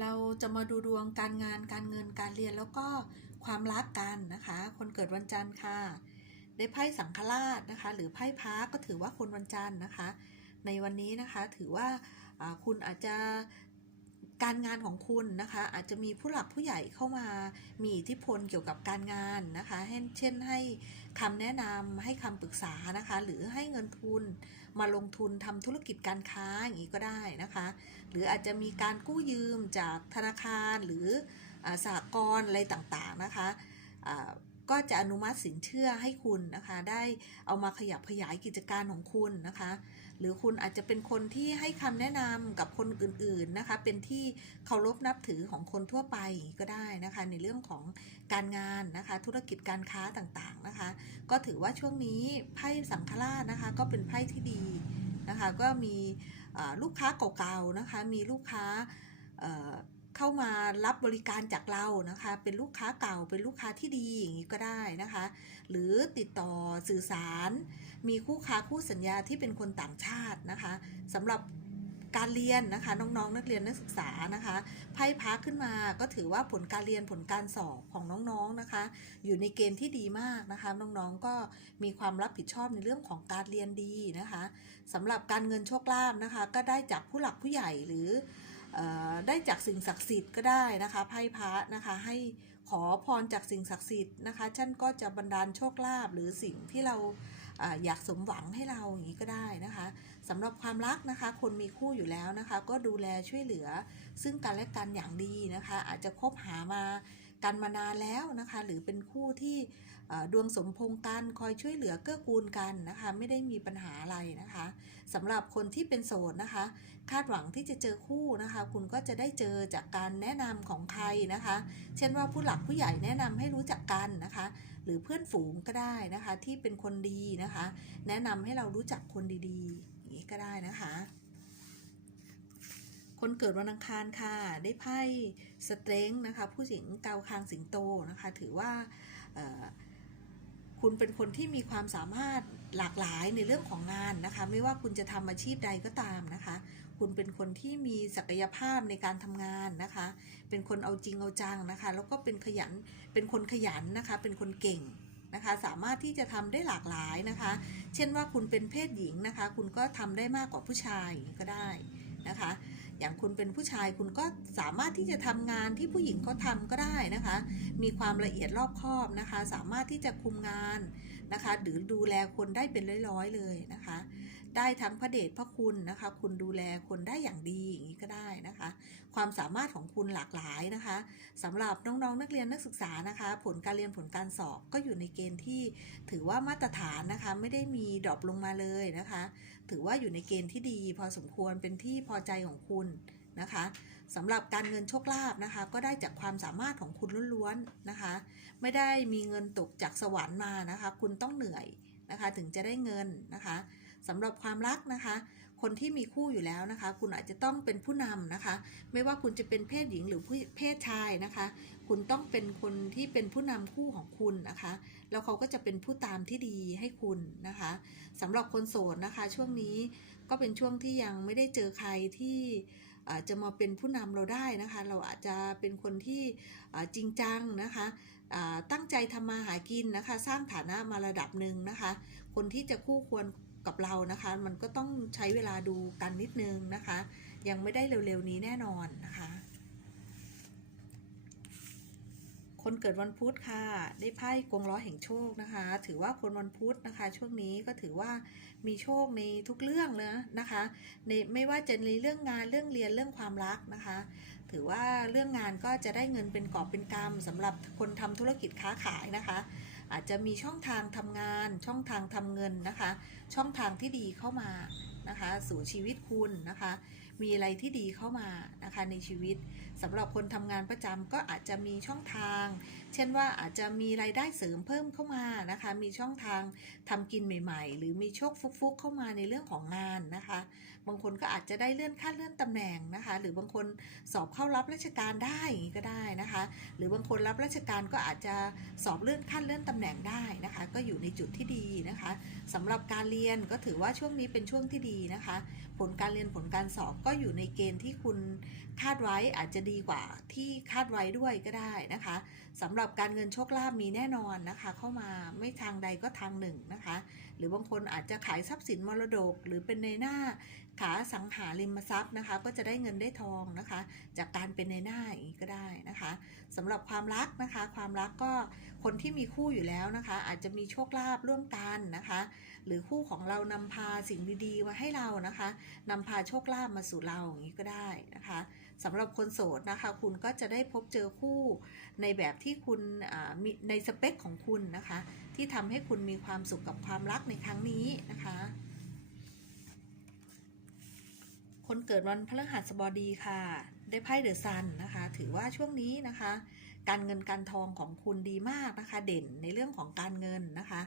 เราจะมาดูดวงการงานการเงินการเรียนแล้วก็ความรักกันนะคะ คนเกิดวันจันทร์ค่ะ ได้ไพ่สังฆราชนะคะ หรือไพ่พระก็ถือว่าคนวันจันทร์นะคะ ในวันนี้นะคะถือว่าคุณอาจจะการงานของคุณนะคะ อาจจะมีผู้หลักผู้ใหญ่เข้ามามีอิทธิพลเกี่ยวกับการงานนะคะ เช่นเช่นให้ คำแนะนำให้คำปรึกษานะคะ หรือให้เงินทุนมาลงทุนทำธุรกิจการค้าอย่างนี้ก็ได้นะคะ หรืออาจจะมีการกู้ยืมจากธนาคารหรือสหกรณ์อะไรต่างๆนะคะก็จะอนุมัติสินเชื่อให้คุณนะคะ ได้เอามาขยับขยายกิจการของคุณนะคะ หรือคุณอาจจะเป็นคนที่ให้คำแนะนำกับคนอื่นๆนะคะ เป็นที่เคารพนับถือของคนทั่วไปก็ได้นะคะ ในเรื่องของการงานนะคะ ธุรกิจการค้าต่างๆนะคะ ก็ถือว่าช่วงนี้ไพ่สังฆราชนะคะ ก็เป็นไพ่ที่ดีนะคะ ก็มีลูกค้าเก่าๆนะคะ มีลูกค้าเข้ามารับบริการจากเรานะคะ เป็นลูกค้าเก่าเป็นลูกค้าที่ดีอย่างนี้ก็ได้นะคะ หรือติดต่อสื่อสาร มีคู่ค้าคู่สัญญาที่เป็นคนต่างชาตินะคะสำหรับการเรียนนะคะน้องๆ นักเรียนนักศึกษานะคะไพ่พักขึ้นมาก็ถือว่าผลการเรียนผลการสอบของน้องๆนะคะ อยู่ในเกณฑ์ที่ดีมากนะคะ น้องๆก็มีความรับผิดชอบในเรื่องของการเรียนดีนะคะสำหรับการเงินโชคลาภนะคะ ก็ได้จากผู้หลักผู้ใหญ่หรือเออได้จากสิ่งศักดิ์สิทธิ์ก็ได้นะคะไพ่พระนะคะให้ขอพรจากสิ่งศักดิ์สิทธิ์นะคะท่านก็จะบันดาลโชคลาภหรือสิ่งที่เรา อยากสมหวังให้เราอย่างนี้ก็ได้นะคะสำหรับความรักนะคะ คนมีคู่อยู่แล้วนะคะ ก็ดูแลช่วยเหลือ ซึ่งกันและกันอย่างดีนะคะ อาจจะคบหามากันมานานแล้วนะคะ หรือเป็นคู่ที่ ดวงสมพงกันคอยช่วยเหลือเกื้อกูลกันนะคะ ไม่ได้มีปัญหาอะไรนะคะสำหรับคนที่เป็นโสดนะคะ คาดหวังที่จะเจอคู่นะคะ คุณก็จะได้เจอจากการแนะนำของใครนะคะ เช่นว่าผู้หลักผู้ใหญ่แนะนำให้รู้จักกันนะคะ หรือเพื่อนฝูงก็ได้นะคะ ที่เป็นคนดีนะคะ แนะนำให้เรารู้จักคนดีๆอย่างนี้ก็ได้นะคะคนเกิดวันอังคารค่ะ ได้ไพ่สเตรงนะคะ ผู้หญิงเกาคางสิงโตนะคะ ถือว่า คุณเป็นคนที่มีความสามารถหลากหลายในเรื่องของงานนะคะ ไม่ว่าคุณจะทำอาชีพใดก็ตามนะคะ คุณเป็นคนที่มีศักยภาพในการทำงานนะคะ เป็นคนเอาจริงเอาจังนะคะ แล้วก็เป็นขยัน เป็นคนขยันนะคะ เป็นคนเก่งนะคะ สามารถที่จะทำได้หลากหลายนะคะ เช่นว่าคุณเป็นเพศหญิงนะคะ คุณก็ทำได้มากกว่าผู้ชายก็ได้นะคะ อย่างคุณเป็นผู้ชายคุณก็สามารถที่จะทำงานที่ผู้หญิงเขาทำก็ได้นะคะ มีความละเอียดรอบคอบนะคะ สามารถที่จะคุมงานนะคะหรือดูแลคนได้เป็นร้อยๆเลยนะคะ ได้ทั้งพระเดชพระคุณนะคะ คุณดูแลคนได้อย่างดีอย่างนี้ก็ได้นะคะ ความสามารถของคุณหลากหลายนะคะสำหรับน้องๆนักเรียนนักศึกษานะคะ ผลการเรียนผลการสอบก็อยู่ในเกณฑ์ที่ถือว่ามาตรฐานนะคะ ไม่ได้มีดรอปลงมาเลยนะคะ ถือว่าอยู่ในเกณฑ์ที่ดี พอสมควรเป็นที่พอใจของคุณนะคะสำหรับการเงินโชคลาภนะคะ ก็ได้จากความสามารถของคุณล้วนๆนะคะ ไม่ได้มีเงินตกจากสวรรค์มานะคะ คุณต้องเหนื่อยนะคะ ถึงจะได้เงินนะคะ สำหรับความรักนะคะ คนที่มีคู่อยู่แล้วนะคะ คุณอาจจะต้องเป็นผู้นำนะคะ ไม่ว่าคุณจะเป็นเพศหญิงหรือเพศชายนะคะ คุณต้องเป็นคนที่เป็นผู้นำคู่ของคุณนะคะ แล้วเขาก็จะเป็นผู้ตามที่ดีให้คุณนะคะสำหรับคนโสดนะคะ ช่วงนี้ก็เป็นช่วงที่ยังไม่ได้เจอใครที่จะมาเป็นผู้นำเราได้นะคะ เราอาจจะเป็นคนที่จริงจังนะคะตั้งใจทำมาหากินนะคะ สร้างฐานะมาระดับหนึ่งนะคะ คนที่จะคู่ควร กับเรานะคะ มันก็ต้องใช้เวลาดูกันนิดนึงนะคะ ยังไม่ได้เร็วๆนี้แน่นอนนะคะ คนเกิดวันพุธค่ะ ได้ไพ่กวงล้อแห่งโชคนะคะ ถือว่าคนวันพุธนะคะ ช่วงนี้ก็ถือว่ามีโชคในทุกเรื่องเลยนะคะในไม่ว่าจะในเรื่องงานเรื่องเรียนเรื่องความรักนะคะ ถือว่าเรื่องงานก็จะได้เงินเป็นกอบเป็นกำสำหรับคนทำธุรกิจค้าขายนะคะ อาจจะมีช่องทางทำงาน ช่องทางทำเงินนะคะ ช่องทางที่ดีเข้ามานะคะ สู่ชีวิตคุณนะคะ มีอะไรที่ดีเข้ามานะคะในชีวิต สำหรับคนทำงานประจำก็อาจจะมีช่องทาง เช่นว่าอาจจะมีรายได้เสริมเพิ่มเข้ามานะคะ มีช่องทางทำกินใหม่ ๆ หรือมีโชคฟุกๆเข้ามาในเรื่องของงานนะคะ บางคนก็อาจจะได้เลื่อนขั้นเลื่อนตำแหน่งนะคะ หรือบางคนสอบเข้ารับราชการได้อย่างนี้ก็ได้นะคะ หรือบางคนรับราชการก็อาจจะสอบเลื่อนขั้นเลื่อนตำแหน่งได้นะคะ ก็อยู่ในจุดที่ดีนะคะสำหรับการเรียนก็ถือว่าช่วงนี้เป็นช่วงที่ดีนะคะ ผลการเรียนผลการสอบก็อยู่ในเกณฑ์ที่คุณคาดไว้อาจจะดีกว่าที่คาดไว้ด้วยก็ได้นะคะสำหรับการเงินโชคลาภมีแน่นอนนะคะ เข้ามาไม่ทางใดก็ทางหนึ่งนะคะ หรือบางคนอาจจะขายทรัพย์สินมรดก หรือเป็นในหน้าขาสังหาริมทรัพย์นะคะ ก็จะได้เงินได้ทองนะคะ จากการเป็นในหน้าอย่างนี้ก็ได้นะคะสำหรับความรักนะคะ ความรักก็คนที่มีคู่อยู่แล้วนะคะ อาจจะมีโชคลาภร่วมกันนะคะ หรือคู่ของเรานำพาสิ่งดีๆมาให้เรานะคะนำพาโชคลาภมาสู่เราอย่างนี้ก็ได้นะคะ สำหรับคนโสดนะคะ คุณก็จะได้พบเจอคู่ในแบบที่คุณอ่ามีในสเปคของคุณนะคะ ที่ทำให้คุณมีความสุขกับความรักในครั้งนี้นะคะ คนเกิดวันพฤหัสบดีค่ะ ได้ไพ่เดอะซันนะคะ ถือว่าช่วงนี้นะคะ การเงินการทองของคุณดีมากนะคะ เด่นในเรื่องของการเงินนะคะ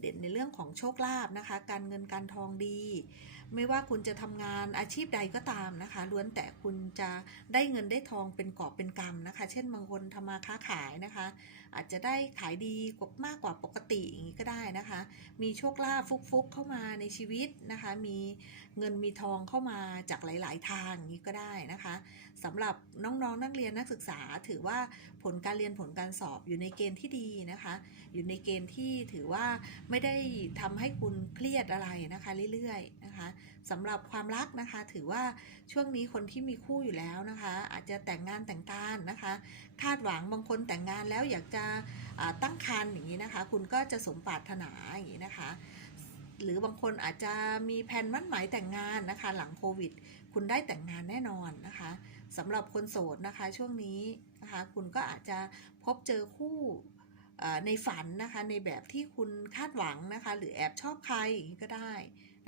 เด่นในเรื่องของโชคลาภนะคะ การเงินการทองดี ไม่ว่าคุณจะทำงานอาชีพใดก็ตามนะคะ ล้วนแต่คุณจะได้เงินได้ทองเป็นกอบเป็นกำนะคะ เช่นบางคนทำมาค้าขายนะคะ อาจจะได้ขายดีกว่ามากกว่าปกติอย่างนี้ก็ได้นะคะ มีโชคลาภฟุกๆเข้ามาในชีวิตนะคะ มีเงินมีทองเข้ามาจากหลาย ๆ ทางอย่างนี้ก็ได้นะคะ สำหรับน้องๆนนักเรียนนักศึกษา ถือว่าผลการเรียนผลการสอบอยู่ในเกณฑ์ที่ดีนะคะ อยู่ในเกณฑ์ที่ถือว่าไม่ได้ทำให้คุณเครียดอะไรนะคะเรื่อยๆนะคะสำหรับความรักนะคะ ถือว่าช่วงนี้คนที่มีคู่อยู่แล้วนะคะ อาจจะแต่งงานแต่งการนะคะ คาดหวังบางคนแต่งงานแล้วอยากจะตั้งครรภ์อย่างนี้นะคะ คุณก็จะสมปรารถนาอย่างนี้นะคะหรือบางคนอาจจะมีแผนมั่นหมายแต่งงานนะคะ หลังโควิด คุณได้แต่งงานแน่นอนนะคะ สำหรับคนโสดนะคะช่วงนี้นะคะคุณก็อาจจะพบเจอคู่ในฝันนะคะในแบบที่คุณคาดหวังนะคะหรือแอบชอบใครอย่างนี้ก็ได้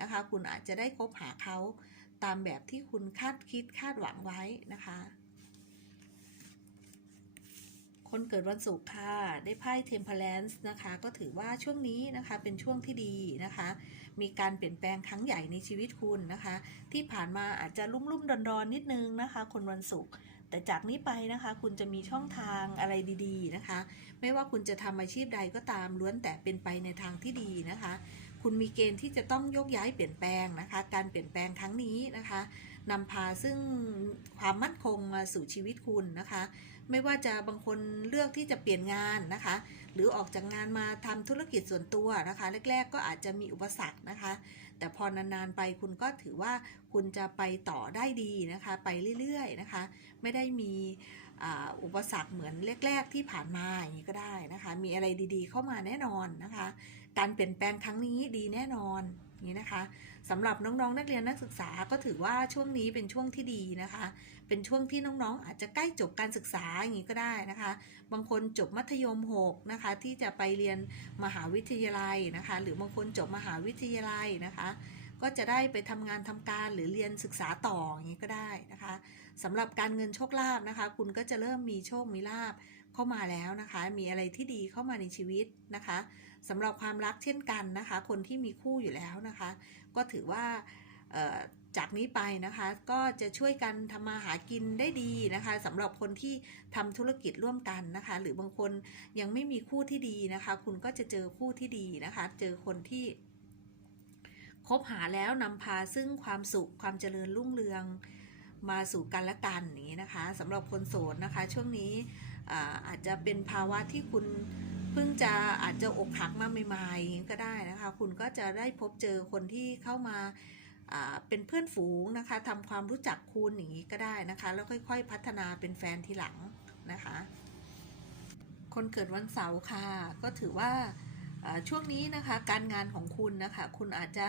นะคะคุณอาจจะได้คบหาเขาตามแบบที่คุณคาดคิดคาดหวังไว้นะคะ คนเกิดวันศุกร์ค่ะได้ไพ่ Temperance นะคะก็ถือว่าช่วงนี้นะคะเป็นช่วงที่ดีนะคะ มีการเปลี่ยนแปลงครั้งใหญ่ในชีวิตคุณนะคะ ที่ผ่านมาอาจจะลุ่มลุ่มดอนดอนๆนิดนึงนะคะ คนวันศุกร์แต่จากนี้ไปนะคะ คุณจะมีช่องทางอะไรดีๆนะคะ ไม่ว่าคุณจะทำอาชีพใดก็ตามล้วนแต่เป็นไปในทางที่ดีนะคะ คุณมีเกณฑ์ที่จะต้องยกย้ายเปลี่ยนแปลงนะคะ การเปลี่ยนแปลงครั้งนี้นะคะนำพาซึ่งความมั่นคงมาสู่ชีวิตคุณนะคะ ไม่ว่าจะบางคนเลือกที่จะเปลี่ยนงานนะคะ หรือออกจากงานมาทำธุรกิจส่วนตัวนะคะ แรก ๆ ก็อาจจะมีอุปสรรคนะคะ แต่พอนานๆไปคุณก็ถือว่าคุณจะไปต่อได้ดีนะคะ ไปเรื่อยๆนะคะ ไม่ได้มีอุปสรรคเหมือนแรก ๆ ที่ผ่านมาอย่างนี้ก็ได้นะคะ มีอะไรดีๆ เข้ามาแน่นอนนะคะ การเปลี่ยนแปลงครั้งนี้ดีแน่นอนนี้นะคะ สำหรับน้องๆ นักเรียนนักศึกษาก็ถือว่าช่วงนี้เป็นช่วงที่ดีนะคะ เป็นช่วงที่น้องๆ อาจจะใกล้จบการศึกษาอย่างนี้ก็ได้นะคะ บางคนจบมัธยม6นะคะที่จะไปเรียนมหาวิทยาลัยนะคะ หรือบางคนจบมหาวิทยาลัยนะคะก็จะได้ไปทำงานทำการหรือเรียนศึกษาต่ออย่างนี้ก็ได้นะคะสำหรับการเงินโชคลาภนะคะ คุณก็จะเริ่มมีโชคมีลาภเข้ามาแล้วนะคะ มีอะไรที่ดีเข้ามาในชีวิตนะคะ สำหรับความรักเช่นกันนะคะ คนที่มีคู่อยู่แล้วนะคะ ก็ถือว่าจากนี้ไปนะคะก็จะช่วยกันทำมาหากินได้ดีนะคะสำหรับคนที่ทำธุรกิจร่วมกันนะคะ หรือบางคนยังไม่มีคู่ที่ดีนะคะ คุณก็จะเจอคู่ที่ดีนะคะ เจอคนที่คบหาแล้วนำพาซึ่งความสุขความเจริญรุ่งเรืองมาสู่กันและกันอย่างนี้นะคะสำหรับคนโสดนะคะ ช่วงนี้อาจจะเป็นภาวะที่คุณ เพิ่งจะอาจจะอกหักมาใหม่ๆก็ได้นะคะ คุณก็จะได้พบเจอคนที่เข้ามาเป็นเพื่อนฝูงนะคะทำความรู้จักคุณอย่างนี้ก็ได้นะคะ แล้วค่อย ๆ พัฒนาเป็นแฟนทีหลังนะคะ คนเกิดวันเสาร์ค่ะ ก็ถือว่าช่วงนี้นะคะการงานของคุณนะคะ คุณอาจจะ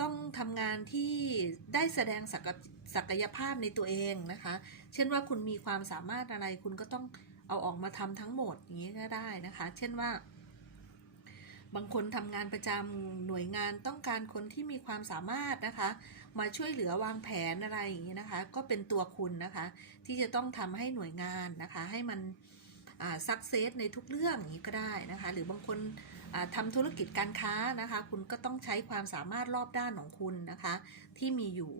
ต้องทำงานที่ได้แสดงศักศักยภาพในตัวเองนะคะ เช่นว่าคุณมีความสามารถอะไรคุณก็ต้อง เอาออกมาทำทั้งหมดอย่างนี้ก็ได้นะคะ เช่นว่า บางคนทำงานประจำหน่วยงานต้องการคนที่มีความสามารถนะคะ มาช่วยเหลือวางแผนอะไรอย่างนี้นะคะ ก็เป็นตัวคุณนะคะ ที่จะต้องทำให้หน่วยงานนะคะ ให้มันสักเซสในทุกเรื่องอย่างนี้ก็ได้นะคะ หรือบางคนอ่าทำธุรกิจการค้านะคะ คุณก็ต้องใช้ความสามารถรอบด้านของคุณนะคะ ที่มีอยู่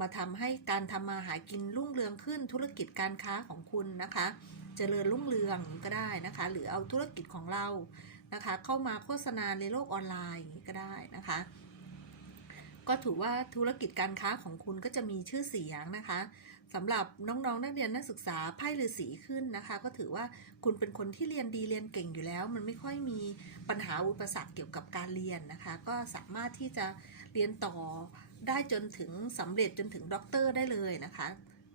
มาทำให้การทำมาหากินรุ่งเรืองขึ้นธุรกิจการค้าของคุณนะคะ เจริญรุ่งเรืองก็ได้นะคะ หรือเอาธุรกิจของเรานะคะ เข้ามาโฆษณาในโลกออนไลน์อย่างนี้ก็ได้นะคะ ก็ถือว่าธุรกิจการค้าของคุณก็จะมีชื่อเสียงนะคะสำหรับน้องๆ นักเรียนนักศึกษาไพ่ฤาษีขึ้นนะคะ ก็ถือว่าคุณเป็นคนที่เรียนดีเรียนเก่งอยู่แล้ว มันไม่ค่อยมีปัญหาอุปสรรคเกี่ยวกับการเรียนนะคะ ก็สามารถที่จะเรียนต่อได้จนถึงสำเร็จจนถึงด็อกเตอร์ได้เลยนะคะ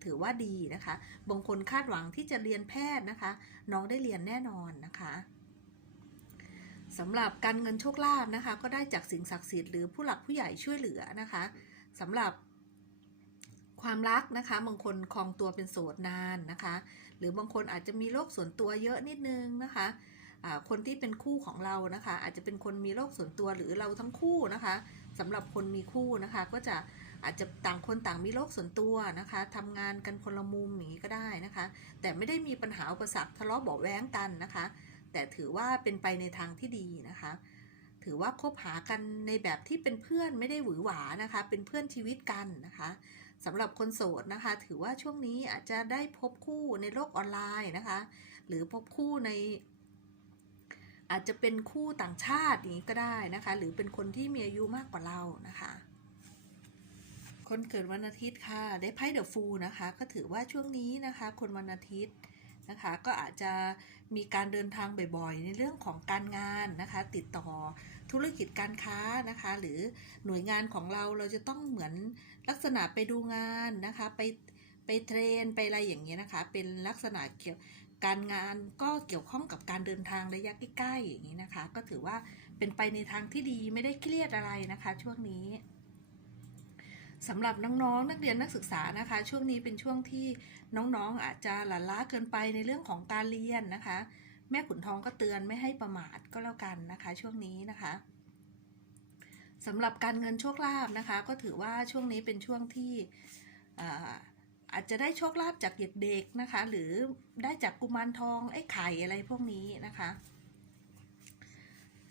ถือว่าดีนะคะ บางคนคาดหวังที่จะเรียนแพทย์นะคะ น้องได้เรียนแน่นอนนะคะสำหรับการเงินโชคลาภนะคะ ก็ได้จากสิ่งศักดิ์สิทธิ์หรือผู้หลักผู้ใหญ่ช่วยเหลือนะคะสำหรับความรักนะคะบางคนคลองตัวเป็นโสดนานนะคะ หรือบางคนอาจจะมีโรคส่วนตัวเยอะนิดนึงนะคะ คนที่เป็นคู่ของเรานะคะ อาจจะเป็นคนมีโรคส่วนตัวหรือเราทั้งคู่นะคะสำหรับคนมีคู่นะคะ ก็จะอาจจะต่างคนต่างมีโรคส่วนตัวนะคะทำงานกันคนละมุมอย่างนี้ก็ได้นะคะ แต่ไม่ได้มีปัญหาอุปสรรคทะเลาะเบาแว้งกันนะคะ แต่ถือว่าเป็นไปในทางที่ดีนะคะ ถือว่าคบหากันในแบบที่เป็นเพื่อนไม่ได้หวือหวานะคะ เป็นเพื่อนชีวิตกันนะคะสำหรับคนโสดนะคะ ถือว่าช่วงนี้อาจจะได้พบคู่ในโลกออนไลน์นะคะ หรือพบคู่ใน อาจจะเป็นคู่ต่างชาติอย่างนี้ก็ได้นะคะ หรือเป็นคนที่มีอายุมากกว่าเรานะคะ คนเกิดวันอาทิตย์ค่ะ ได้ไพ่เดอะฟูนะคะ ก็ถือว่าช่วงนี้นะคะ คนวันอาทิตย์นะคะ ก็อาจจะมีการเดินทางบ่อยๆ ในเรื่องของการงานนะคะ ติดต่อธุรกิจการค้านะคะ หรือหน่วยงานของเราเราจะต้องเหมือนลักษณะไปดูงานนะคะ ไปไปเทรนไปอะไรอย่างเงี้ยนะคะ เป็นลักษณะเกี่ยว การงานก็เกี่ยวข้องกับการเดินทางระยะใกล้ๆอย่างนี้นะคะ ก็ถือว่าเป็นไปในทางที่ดีไม่ได้เครียดอะไรนะคะ ช่วงนี้สำหรับน้องๆนักเรียนนักศึกษานะคะ ช่วงนี้เป็นช่วงที่น้องๆอาจจะหลั่นล้าเกินไปในเรื่องของการเรียนนะคะ แม่ขุนทองก็เตือนไม่ให้ประมาทก็แล้วกันนะคะ ช่วงนี้นะคะสำหรับการเงินโชคลาภนะคะ ก็ถือว่าช่วงนี้เป็นช่วงที่ อาจจะได้โชคลาภจากเด็กๆนะคะ หรือได้จากกุมารทองไอ้ไข่อะไรพวกนี้นะคะ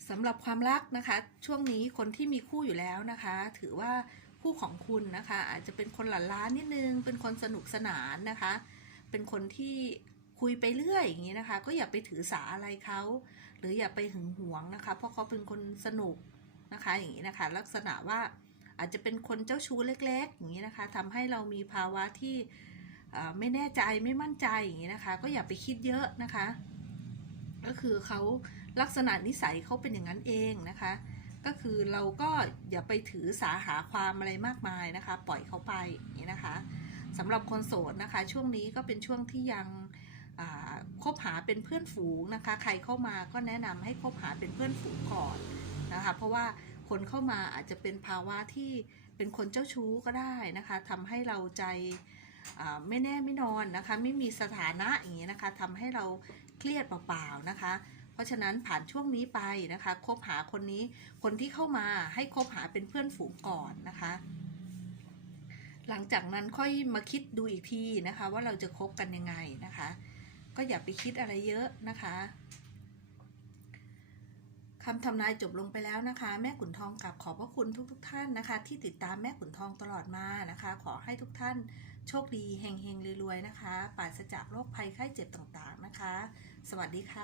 สำหรับความรักนะคะ ช่วงนี้คนที่มีคู่อยู่แล้วนะคะ ถือว่าคู่ของคุณนะคะ อาจจะเป็นคนหลั่นล้านนิดนึง เป็นคนสนุกสนานนะคะ เป็นคนที่คุยไปเรื่อยอย่างนี้นะคะ ก็อย่าไปถือสาอะไรเขาหรืออย่าไปหึงหวงนะคะ เพราะเขาเป็นคนสนุกนะคะ อย่างนี้นะคะ ลักษณะว่า อาจจะเป็นคนเจ้าชู้เล็ก ๆ อย่างนี้นะคะทำให้เรามีภาวะที่ไม่แน่ใจไม่มั่นใจอย่างนี้นะคะ ก็อย่าไปคิดเยอะนะคะ ก็คือเขาลักษณะนิสัยเขาเป็นอย่างนั้นเองนะคะ ก็คือเราก็อย่าไปถือสาหาความอะไรมากมายนะคะ ปล่อยเขาไปอย่างนี้นะคะสำหรับคนโสดนะคะ ช่วงนี้ก็เป็นช่วงที่ยังคบหาเป็นเพื่อนฝูงนะคะ ใครเข้ามาก็แนะนำให้คบหาเป็นเพื่อนฝูงก่อนนะคะ เพราะว่า คนเข้ามาอาจจะเป็นภาวะที่เป็นคนเจ้าชู้ก็ได้นะคะทำให้เราใจไม่แน่ไม่นอนนะคะ ไม่มีสถานะอย่างนี้นะคะทำให้เราเครียดเปล่าๆนะคะ เพราะฉะนั้นผ่านช่วงนี้ไปนะคะคบหาคนนี้คนที่เข้ามาให้คบหาเป็นเพื่อนฝูงก่อนนะคะ หลังจากนั้นค่อยมาคิดดูอีกทีนะคะ ว่าเราจะคบกันยังไงนะคะ ก็อย่าไปคิดอะไรเยอะนะคะ คำทำนายจบลงไปแล้วนะคะ แม่ขุนทองกลับขอบพระคุณทุกๆทท่านนะคะ ที่ติดตามแม่ขุนทองตลอดมานะคะ ขอให้ทุกท่านโชคดีเฮงๆรวยๆนะคะปราศจากโรคภัยไข้เจ็บต่างๆนะคะ สวัสดีค่ะ